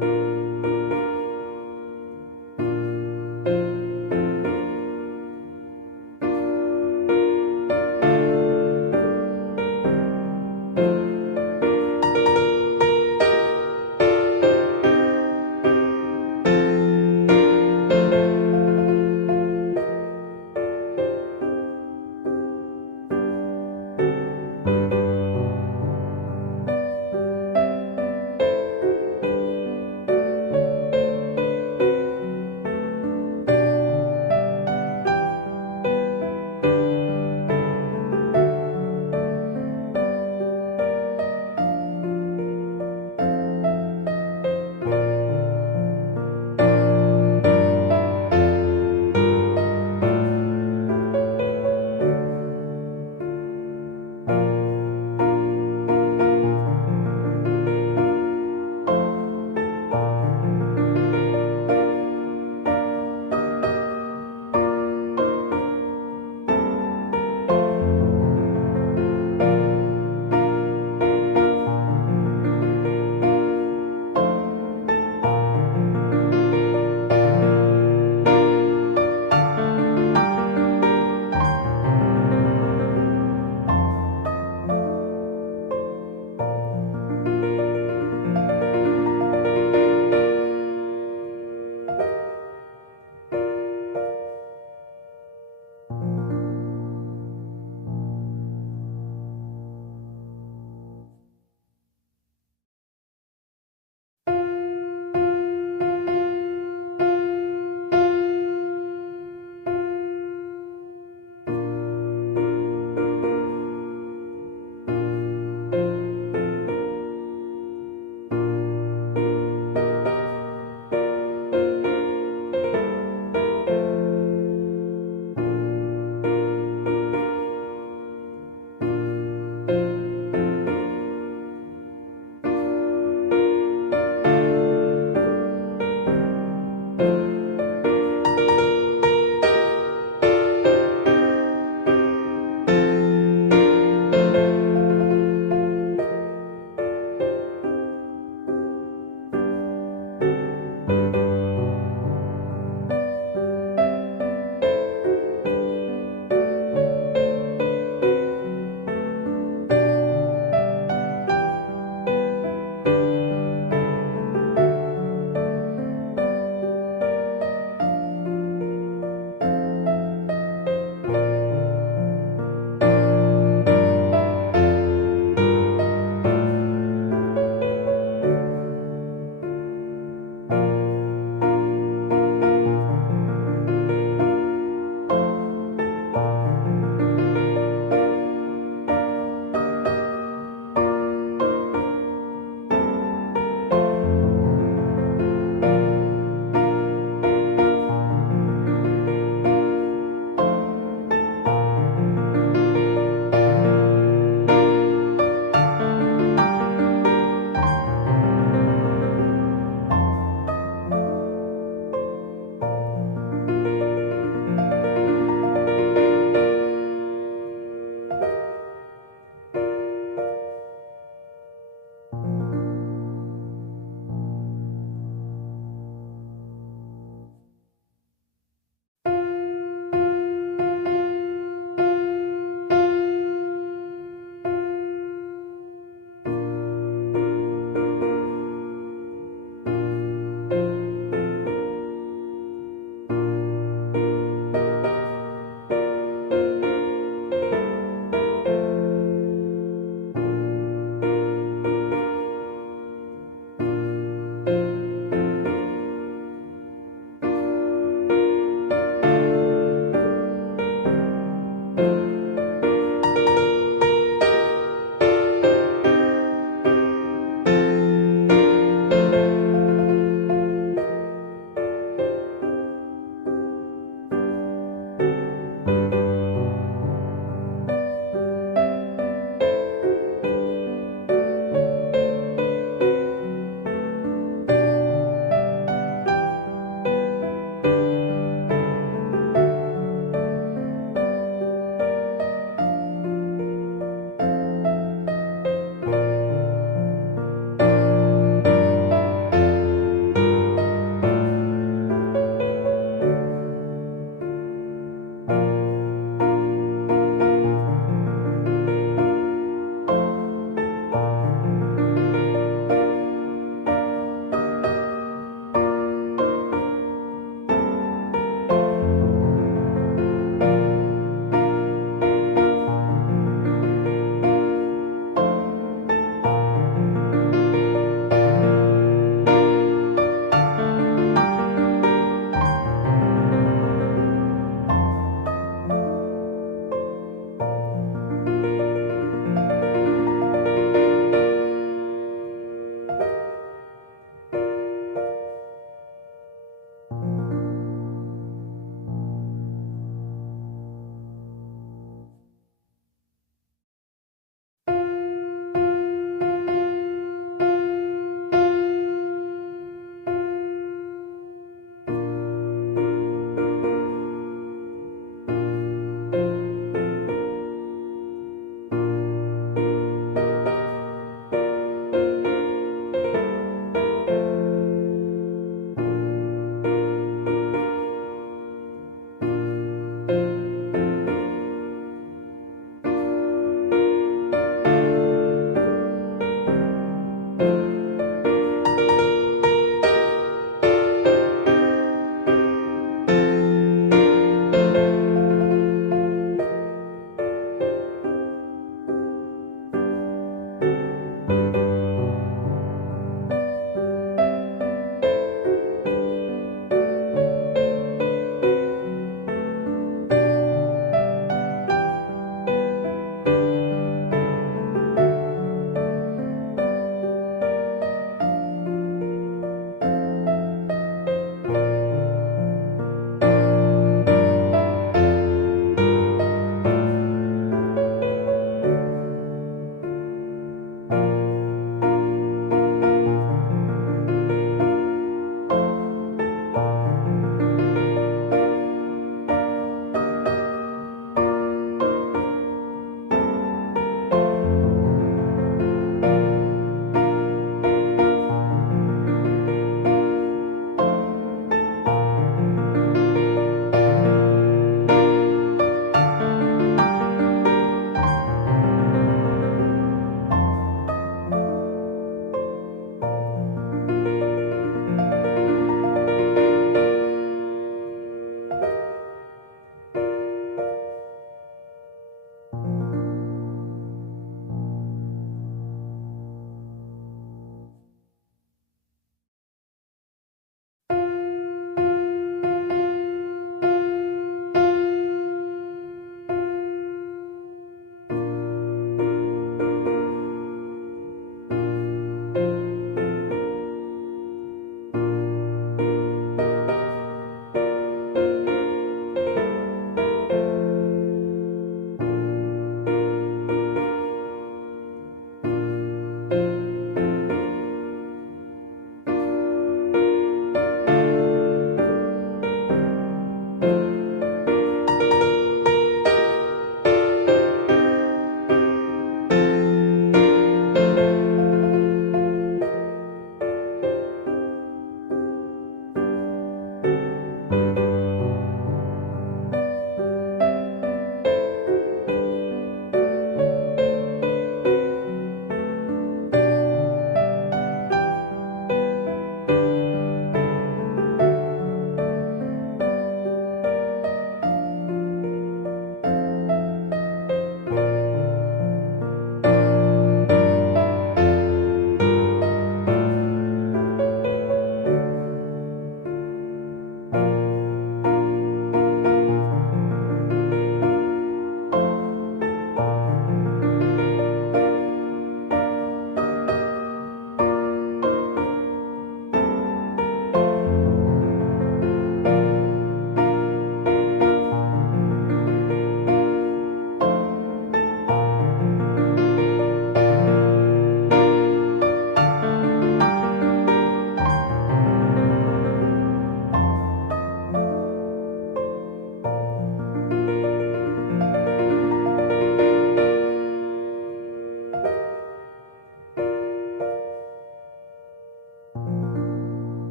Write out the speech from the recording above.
thank you